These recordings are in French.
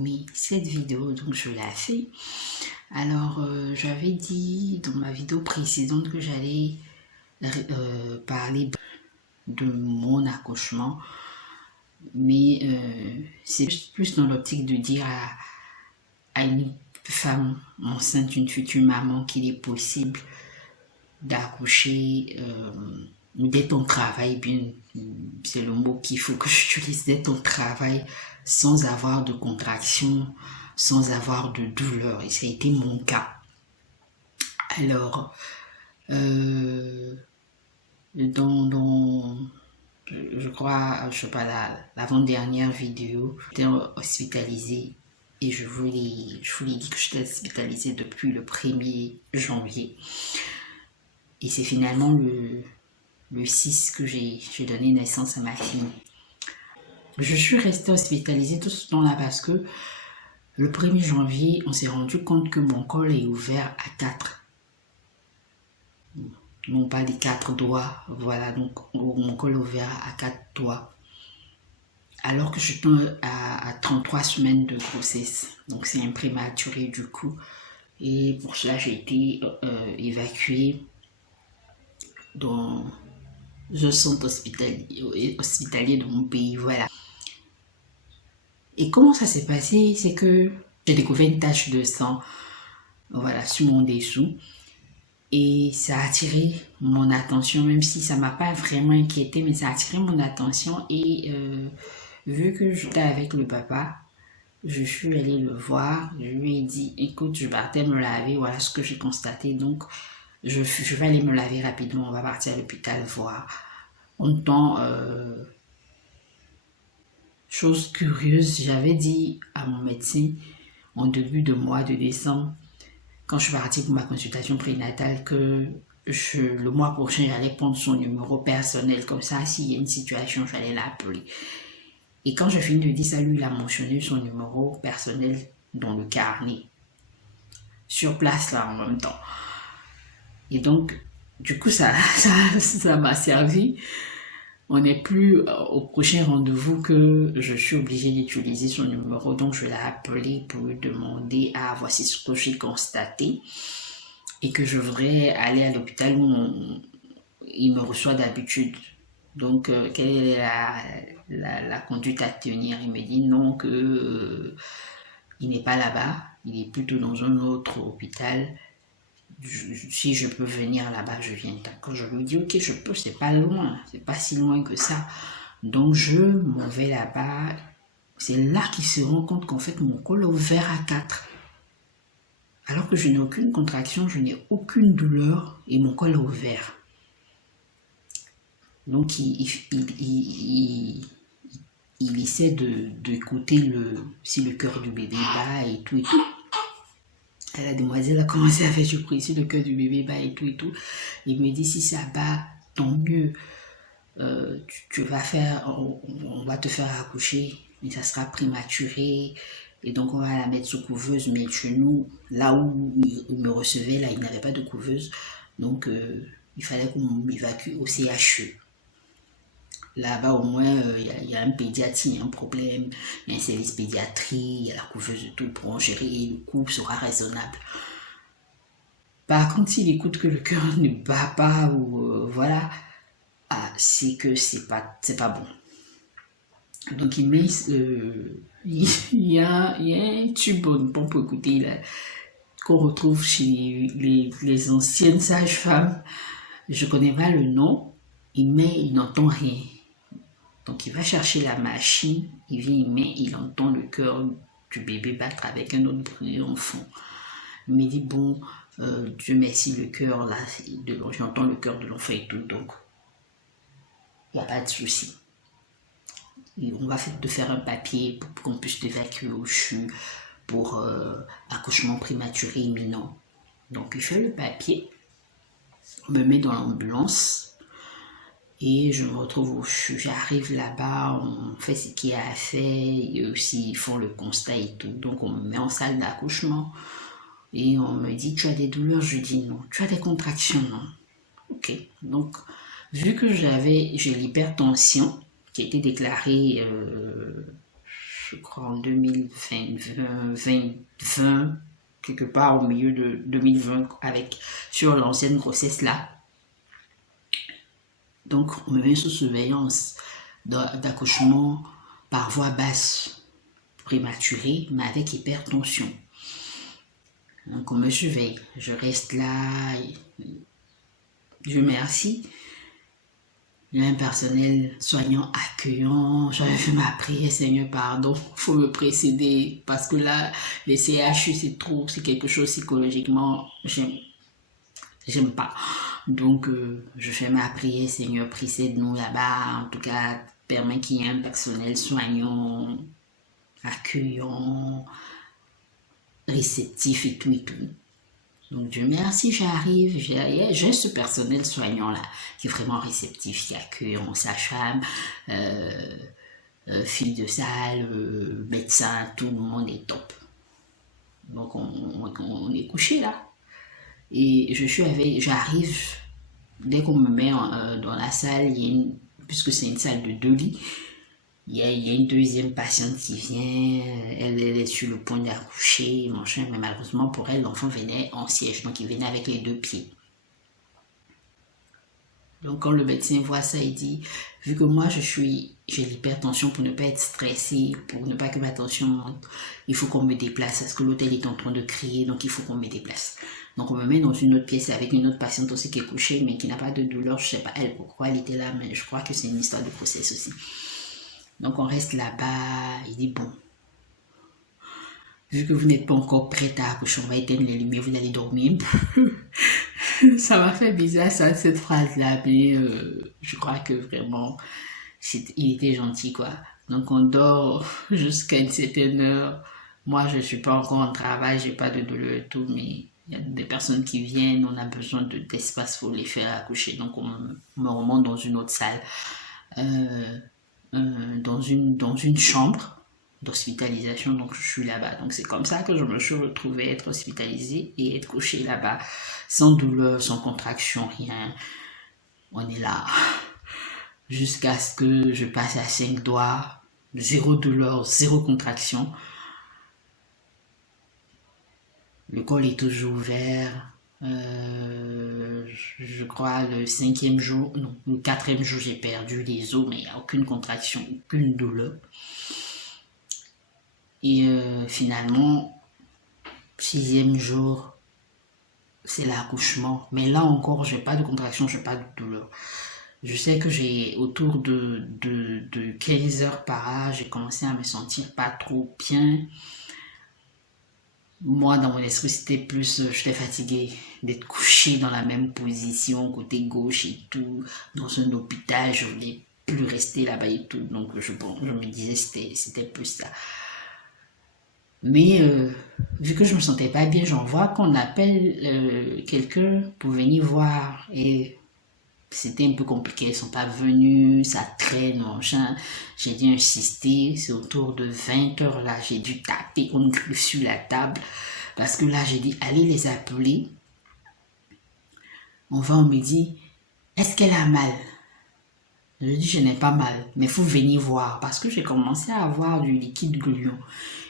aimé cette vidéo, donc je l'ai fait. Alors, j'avais dit dans ma vidéo précédente que j'allais parler de mon accouchement, mais c'est plus dans l'optique de dire à une femme enceinte, une future maman, qu'il est possible d'accoucher dès ton travail, bien, c'est le mot qu'il faut que j'utilise, dès ton travail, sans avoir de contraction, sans avoir de douleur. Et ça a été mon cas. Alors, je crois, je sais pas, l'avant-dernière vidéo, j'étais hospitalisée et je vous l'ai dit que j'étais hospitalisée depuis le 1er janvier. Et c'est finalement le 6 que j'ai donné naissance à ma fille. Je suis restée hospitalisée tout ce temps-là parce que le 1er janvier, on s'est rendu compte que mon col est ouvert à 4. Non pas les 4 doigts, voilà, donc mon col est ouvert à 4 doigts. Alors que je suis à 33 semaines de grossesse, donc c'est un prématuré du coup. Et pour cela, j'ai été évacuée dans un centre hospitalier de mon pays, voilà. Et comment ça s'est passé? C'est que j'ai découvert une tache de sang, voilà, sur mon dessous. Et ça a attiré mon attention, même si ça m'a pas vraiment inquiété, mais ça a attiré mon attention. Et vu que j'étais avec le papa, je suis allée le voir. Je lui ai dit, écoute, je partais me laver, voilà ce que j'ai constaté. Donc, je vais aller me laver rapidement, on va partir à l'hôpital voir. En même temps, chose curieuse, j'avais dit à mon médecin en début de mois de décembre, quand je suis partie pour ma consultation prénatale, que le mois prochain, j'allais prendre son numéro personnel. Comme ça, s'il y a une situation, j'allais l'appeler. Et quand je finis de dire ça, lui, il a mentionné son numéro personnel dans le carnet. Sur place, là, en même temps. Et donc, du coup, ça m'a servi. On n'est plus au prochain rendez-vous que je suis obligée d'utiliser son numéro. Donc, je l'ai appelé pour lui demander, voici ce que j'ai constaté. Et que je voudrais aller à l'hôpital où il me reçoit d'habitude. Donc, quelle est la conduite à tenir? Il me dit non, que il n'est pas là-bas. Il est plutôt dans un autre hôpital. Si je peux venir là-bas, je viens. Quand je lui dis, ok, je peux, c'est pas loin, c'est pas si loin que ça. Donc, je m'en vais là-bas. C'est là qu'il se rend compte qu'en fait, mon col est ouvert à 4. Alors que je n'ai aucune contraction, je n'ai aucune douleur et mon col est ouvert. Donc, il essaie d'écouter si le cœur du bébé bat et tout et tout. La demoiselle a commencé à faire du bruit si le cœur du bébé bat et tout et tout. Il me dit, si ça bat, tant mieux. Tu vas on va te faire accoucher, mais ça sera prématuré. Et donc, on va la mettre sous couveuse. Mais chez nous, là où il me recevait, là, il n'avait pas de couveuse. Donc, il fallait qu'on m'évacue au CHU. Là-bas, au moins, il y a un pédiatre, il y a un problème, il y a un service pédiatrie, il y a la couveuse et tout pour en gérer et le coût sera raisonnable. Par contre, s'il écoute que le cœur ne bat pas ou voilà, c'est que c'est pas bon. Donc, il y a un tube, une pompe pour écouter là, qu'on retrouve chez les anciennes sages-femmes. Je connais pas le nom, il n'entend rien. Donc, il va chercher la machine, il vient, il entend le cœur du bébé battre avec un autre bruit en fond. Il me dit, bon, Dieu merci, le cœur, là, j'entends le cœur de l'enfant et tout, donc, il n'y a pas de souci. On va te faire un papier pour qu'on puisse t'évacuer au CHU pour accouchement prématuré imminent. Donc, il fait le papier, on me met dans l'ambulance. Et je me retrouve au CHU, j'arrive là-bas, on fait ce qu'il y a à faire, et aussi ils font le constat et tout. Donc on me met en salle d'accouchement et on me dit, tu as des douleurs? Je dis non. Tu as des contractions? Non. Ok, donc vu que j'ai l'hypertension qui a été déclarée je crois en 2020, quelque part au milieu de 2020, sur l'ancienne grossesse là. Donc, on me met sous surveillance d'accouchement par voie basse prématurée, mais avec hypertension. Donc, on me surveille. Je reste là. Dieu merci. Il y a un personnel soignant accueillant. J'avais fait ma prière, Seigneur, pardon. Il faut me précéder parce que là, les CHU, c'est quelque chose psychologiquement, j'aime pas. Donc, je fais ma prière, Seigneur, précède-nous là-bas. En tout cas, permet qu'il y ait un personnel soignant, accueillant, réceptif et tout et tout. Donc, Dieu merci, j'arrive, j'ai ce personnel soignant-là, qui est vraiment réceptif, qui accueille, sage-femme, fille de salle, médecin, tout le monde est top. Donc, on est couché là. Et j'arrive, dès qu'on me met dans la salle, puisque c'est une salle de 2 lits, il y a une deuxième patiente qui vient, elle est sur le point d'accoucher, mais malheureusement pour elle, l'enfant venait en siège, donc il venait avec les 2 pieds. Donc quand le médecin voit ça, il dit, vu que moi j'ai l'hypertension, pour ne pas être stressée, pour ne pas que ma tension monte, il faut qu'on me déplace, parce que l'hôtel est en train de crier, donc il faut qu'on me déplace. Donc on me met dans une autre pièce avec une autre patiente aussi qui est couchée, mais qui n'a pas de douleur, je ne sais pas elle pourquoi elle était là, mais je crois que c'est une histoire de grossesse aussi. Donc on reste là-bas, il dit bon, vu que vous n'êtes pas encore prête à accoucher, on va éteindre les lumières, vous allez dormir. Ça m'a fait bizarre ça, cette phrase-là, mais je crois que vraiment, il était gentil quoi. Donc on dort jusqu'à une certaine heure. Moi je ne suis pas encore en travail, j'ai pas de douleur et tout, mais il y a des personnes qui viennent, on a besoin d'espace pour les faire accoucher. Donc on me remonte dans une autre salle. Dans une chambre d'hospitalisation, donc je suis là-bas. Donc c'est comme ça que je me suis retrouvée être hospitalisée et être couchée là-bas, sans douleur, sans contraction, rien. On est là jusqu'à ce que je passe à 5 doigts, 0 douleur, 0 contraction. Le col est toujours ouvert. Je crois le 5e jour, non, le 4e jour, j'ai perdu les os, mais il n'y a aucune contraction, aucune douleur. Et finalement, 6e jour, c'est l'accouchement. Mais là encore, j'ai pas de contraction, j'ai pas de douleur. Je sais que j'ai autour de 15 heures par là, j'ai commencé à me sentir pas trop bien. Moi, dans mon esprit, c'était plus, j'étais fatiguée d'être couchée dans la même position, côté gauche et tout, dans un hôpital, je voulais plus rester là-bas et tout. Donc, je me disais, c'était plus ça. Mais, vu que je me sentais pas bien, j'envoie qu'on appelle quelqu'un pour venir voir. Et c'était un peu compliqué, ils sont pas venus, ça traîne, machin. J'ai dû insister, c'est autour de 20 heures là, j'ai dû taper une griffe sur la table. Parce que là, j'ai dit, allez les appeler. On me dit, est-ce qu'elle a mal? Je dis, je n'ai pas mal, mais il faut venir voir. Parce que j'ai commencé à avoir du liquide gluant.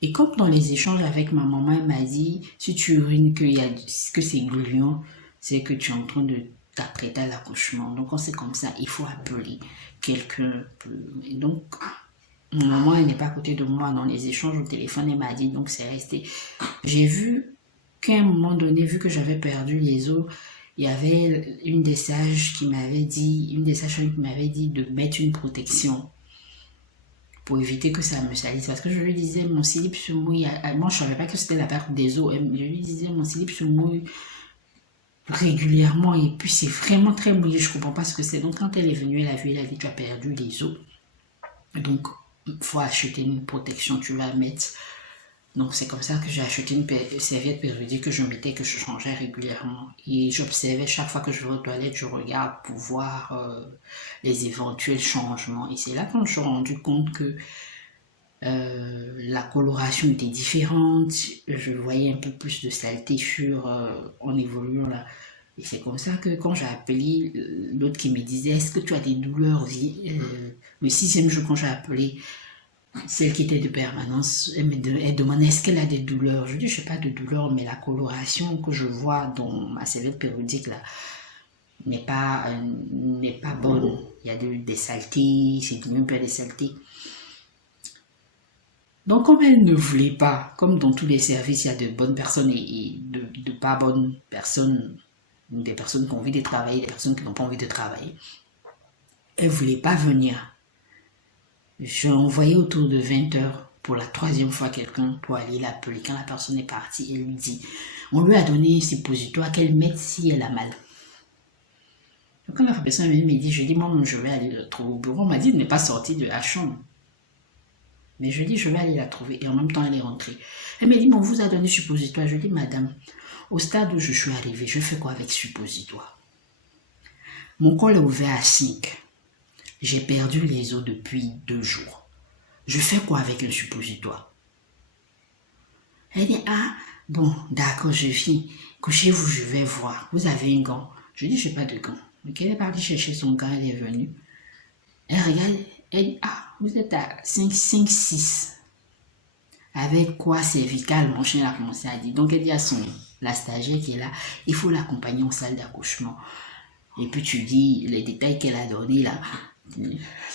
Et comme dans les échanges avec ma maman, elle m'a dit, si tu urines que c'est gluant, c'est que tu es en train de t'apprêter à l'accouchement. Donc, on sait comme ça, il faut appeler quelqu'un. Et donc, mon maman, elle n'est pas à côté de moi dans les échanges au téléphone, elle m'a dit, donc c'est resté. J'ai vu qu'à un moment donné, vu que j'avais perdu les os, il y avait une des sages qui m'avait dit, de mettre une protection pour éviter que ça me salisse. Parce que je lui disais, mon slip se mouille. Moi, je ne savais pas que c'était la perte des os. Je lui disais, mon slip se mouille régulièrement et puis c'est vraiment très mouillé. Je ne comprends pas ce que c'est. Donc, quand elle est venue, elle a vu, elle a dit, tu as perdu les os. Donc, il faut acheter une protection, tu vas mettre. Donc, c'est comme ça que j'ai acheté une serviette périodique que je mettais, que je changeais régulièrement. Et j'observais chaque fois que je vais aux toilettes, je regarde pour voir les éventuels changements. Et c'est là que je me suis rendu compte que la coloration était différente. Je voyais un peu plus de saleté en évoluant là. Et c'est comme ça que quand j'ai appelé l'autre qui me disait, est-ce que tu as des douleurs? Le 6e jour quand j'ai appelé, celle qui était de permanence, elle demandait est-ce qu'elle a des douleurs. Je dis, je n'ai pas de douleurs, mais la coloration que je vois dans ma serviette périodique là n'est pas bonne. Il y a des saletés, c'est même pas des saletés. Donc, comme elle ne voulait pas, comme dans tous les services, il y a de bonnes personnes et de pas bonnes personnes, des personnes qui ont envie de travailler, des personnes qui n'ont pas envie de travailler, elle ne voulait pas venir. J'ai envoyé autour de 20 heures pour la 3e fois quelqu'un pour aller l'appeler. Quand la personne est partie, elle lui dit, on lui a donné un suppositoire qu'elle mette si elle a mal. Donc quand la personne m'a dit, je dis, moi, je vais aller le trouver au bureau. On m'a dit, elle n'est pas sortie de la chambre. Mais je dis, je vais aller la trouver. Et en même temps, elle est rentrée. Elle m'a dit, on vous a donné suppositoire. Je dis, madame, au stade où je suis arrivée, je fais quoi avec suppositoire? Mon col est ouvert à 5. J'ai perdu les os depuis 2 jours. Je fais quoi avec un suppositoire? Elle dit, ah, bon, d'accord, je viens. Couchez-vous, je vais voir. Vous avez un gant? Je dis, je n'ai pas de gant. Donc elle est partie chercher son gant, elle est venue. Elle regarde, elle dit, ah, vous êtes à 5, 6. Avec quoi cervical, mon chien a commencé à dire. Donc elle dit à la stagiaire qui est là, il faut l'accompagner en salle d'accouchement. Et puis tu dis les détails qu'elle a donnés là.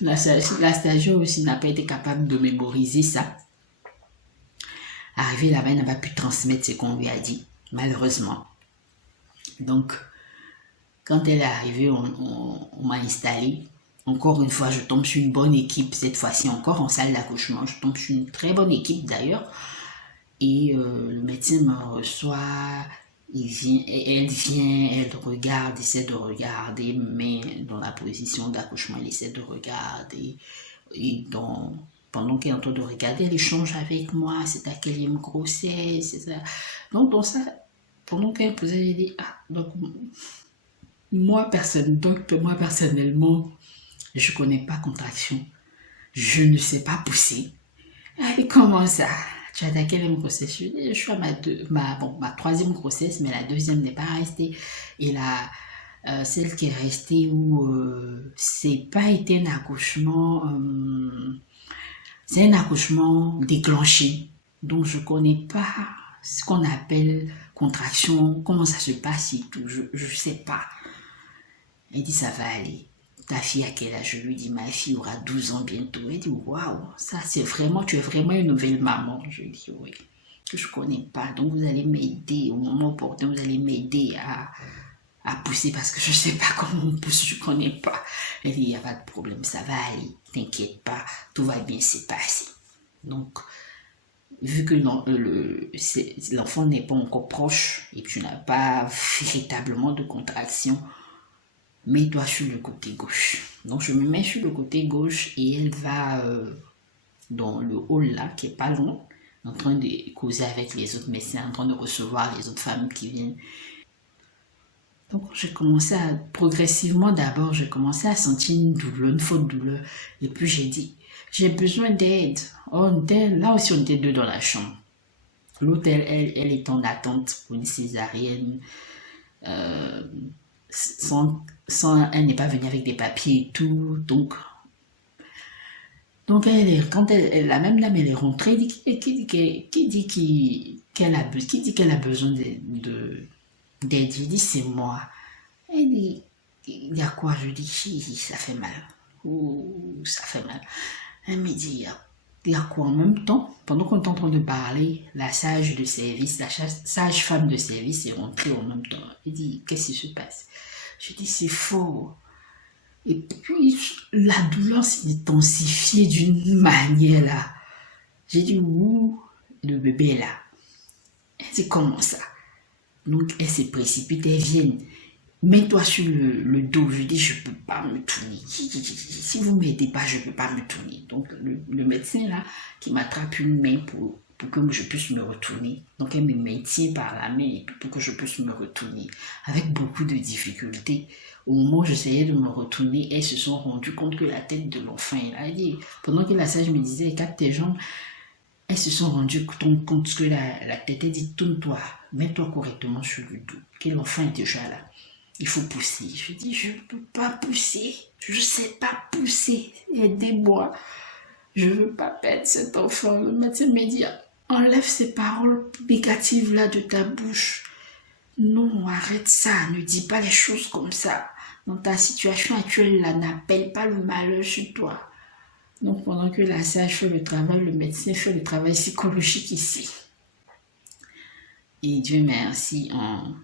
La stagiaire aussi n'a pas été capable de mémoriser ça. Arrivée là-bas, elle n'a pas pu transmettre ce qu'on lui a dit, malheureusement. Donc, quand elle est arrivée, on m'a installée. Encore une fois, je tombe sur une bonne équipe, cette fois-ci encore en salle d'accouchement. Je tombe sur une très bonne équipe d'ailleurs. Et le médecin me reçoit, elle vient, elle regarde, essaie de regarder, mais dans la position d'accouchement, elle essaie de regarder. Et pendant qu'elle est en train de regarder, elle échange avec moi, c'est à quelle grossesse, c'est ça. Donc, dans ça, pendant qu'elle posait, elle dit, ah, donc, moi personnellement, je ne connais pas contraction. Je ne sais pas pousser. Et comment ça? Tu as quelle grossesse? Je suis à ma 3e grossesse, mais la 2e n'est pas restée. Et celle qui est restée où c'est pas été un accouchement, c'est un accouchement déclenché. Donc je connais pas ce qu'on appelle contraction, comment ça se passe et tout. Je sais pas. Elle dit ça va aller. Ta fille à quel âge? Je lui dis ma fille aura 12 ans bientôt. Elle dit waouh, ça c'est vraiment, tu es vraiment une nouvelle maman. Je lui dis oui, que je connais pas. Donc vous allez m'aider au moment opportun, vous allez m'aider à pousser parce que je sais pas comment on pousse, je connais pas. Elle dit il n'y a pas de problème, ça va aller, t'inquiète pas, tout va bien se passer. Donc vu que l'enfant n'est pas encore proche et que tu n'as pas véritablement de contraction, mets-toi sur le côté gauche. Donc je me mets sur le côté gauche et elle va dans le hall là, qui est pas long, en train de causer avec les autres médecins, en train de recevoir les autres femmes qui viennent. Donc j'ai commencé progressivement d'abord, j'ai commencé à sentir une douleur, une forte douleur. Et puis j'ai dit, j'ai besoin d'aide. Là aussi on était 2 dans la chambre. L'autre, elle est en attente pour une césarienne. Elle n'est pas venue avec des papiers et tout. Donc quand la même dame elle est rentrée, qui dit qu'elle a besoin d'aide. Je dis c'est moi. Elle dit il y a quoi? Je dis ça fait mal. Ça fait mal. Elle me dit il y a quoi? En même temps, pendant qu'on est en train de parler, la sage de service, la sage-femme de service est rentrée en même temps. Elle dit qu'est-ce qui se passe? Je dis c'est faux. Et puis la douleur s'est intensifiée d'une manière là. J'ai dit où le bébé est là? Elle dit comment ça? Donc elle se précipite, elle vient. Mets-toi sur le dos. Je dis, je ne peux pas me tourner. Si vous ne m'aidez pas, je ne peux pas me tourner. Donc, le médecin, là, qui m'attrape une main pour que je puisse me retourner. Donc, elle me maintient par la main pour que je puisse me retourner. Avec beaucoup de difficultés. Au moment où j'essayais de me retourner, elles se sont rendues compte que la tête de l'enfant est là. Pendant que la sage me disait, écarte tes jambes, elles se sont rendues compte que la tête, elle dit, tourne-toi, mets-toi correctement sur le dos. Que l'enfant est déjà là. Il faut pousser. Je dis, je ne peux pas pousser. Je ne sais pas pousser. Aidez-moi. Je ne veux pas perdre cet enfant. Le médecin m'a dit, enlève ces paroles négatives-là de ta bouche. Non, arrête ça, ne dis pas les choses comme ça. Dans ta situation actuelle, là, n'appelle pas le malheur sur toi. Donc, pendant que la sage fait le travail, le médecin fait le travail psychologique ici. Et Dieu merci, en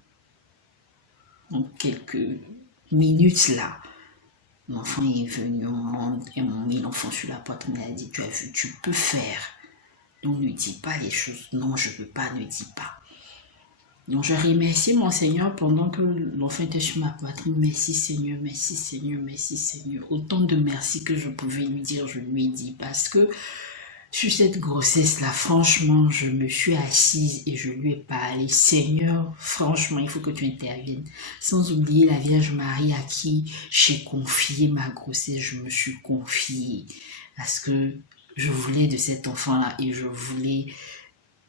quelques minutes là, l'enfant est venu au monde et m'a mis l'enfant sur la poitrine et a dit, tu as vu, tu peux faire. Donc ne dis pas les choses. Non, je ne peux pas, ne dis pas. Donc je remercie mon Seigneur pendant que l'enfant était sur ma poitrine. Merci Seigneur, merci Seigneur, merci Seigneur. Autant de merci que je pouvais lui dire, je lui ai dit. Parce que sur cette grossesse-là, franchement, je me suis assise et je lui ai parlé. Seigneur, franchement, il faut que tu interviennes. Sans oublier la Vierge Marie à qui j'ai confié ma grossesse. Je me suis confiée parce que je voulais de cet enfant-là et je voulais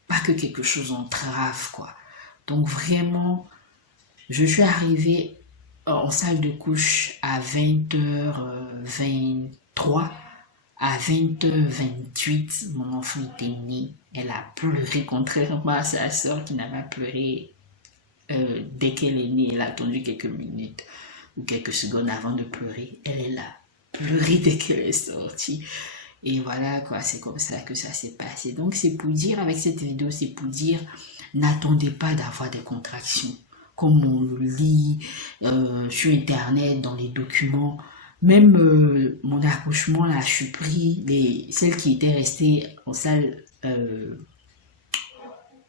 pas que quelque chose entrave, quoi. Donc vraiment, je suis arrivée en salle de couche à 20h23. À 20h28, mon enfant était né. Elle a pleuré, contrairement à sa soeur qui n'a pas pleuré dès qu'elle est née. Elle a attendu quelques minutes ou quelques secondes avant de pleurer. Elle a pleuré dès qu'elle est sortie. Et voilà, quoi, c'est comme ça que ça s'est passé. Donc, c'est pour dire, avec cette vidéo, c'est pour dire, n'attendez pas d'avoir des contractions. Comme on le lit sur Internet, dans les documents. Même mon accouchement, là, je suis pris, celles qui étaient restées en salle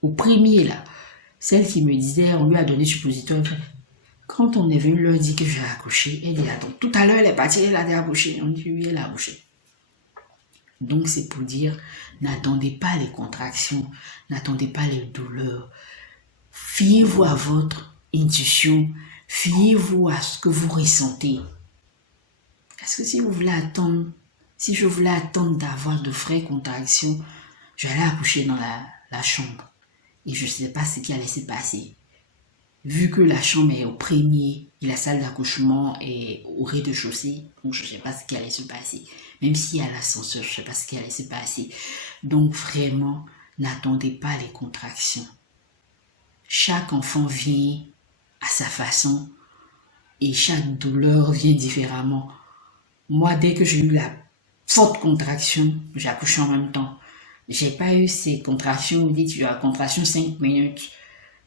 au premier, là. Celle qui me disait, on lui a donné suppositoire. Quand on est venu leur dire que j'ai accouché, elle dit, attends, tout à l'heure, elle est partie, elle a accouché. On dit, oui, elle a accouché. Donc, c'est pour dire, n'attendez pas les contractions, n'attendez pas les douleurs. Fiez-vous à votre intuition, fiez-vous à ce que vous ressentez. Parce que si vous voulez attendre, si je voulais attendre d'avoir de vraies contractions, j'allais accoucher dans la chambre. Et je ne sais pas ce qui allait se passer. Vu que la chambre est au premier et la salle d'accouchement est au rez-de-chaussée, donc je ne sais pas ce qui allait se passer. Même s'il y a l'ascenseur, je ne sais pas ce qui allait se passer. Donc vraiment, n'attendez pas les contractions. Chaque enfant vient à sa façon et chaque douleur vient différemment. Moi, dès que j'ai eu la forte contraction, j'ai accouché en même temps. J'ai pas eu ces contractions, on dit tu as contraction 5 minutes.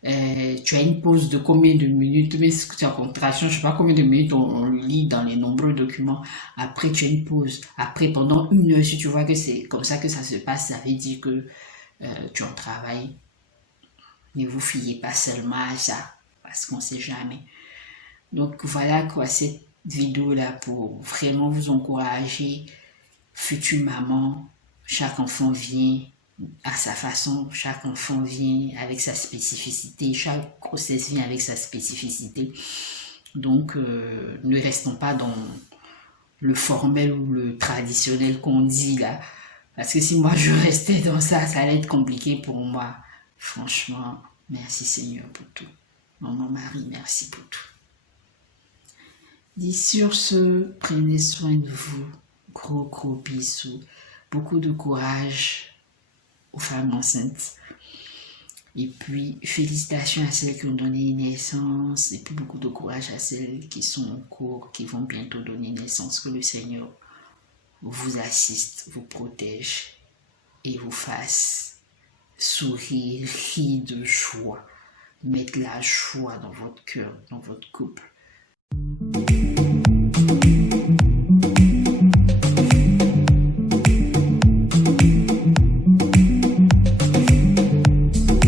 Tu as une pause de combien de minutes, mais si tu as contraction, je sais pas combien de minutes on le lit dans les nombreux documents. Après, tu as une pause. Après, pendant 1 heure, si tu vois que c'est comme ça que ça se passe, ça veut dire que tu en travailles. Ne vous fiez pas seulement à ça, parce qu'on sait jamais. Donc voilà quoi, cette vidéo là pour vraiment vous encourager, future maman, chaque enfant vient à sa façon, chaque enfant vient avec sa spécificité, chaque grossesse vient avec sa spécificité. Donc ne restons pas dans le formel ou le traditionnel qu'on dit là, parce que si moi je restais dans ça, ça allait être compliqué pour moi. Franchement, merci Seigneur pour tout. Maman Marie, merci pour tout. Dis sur ce, prenez soin de vous. Gros bisous. Beaucoup de courage aux femmes enceintes. Et puis, félicitations à celles qui ont donné naissance. Et puis, beaucoup de courage à celles qui sont en cours, qui vont bientôt donner naissance. Que le Seigneur vous assiste, vous protège et vous fasse sourire, rire de joie. Mettre la joie dans votre cœur, dans votre couple.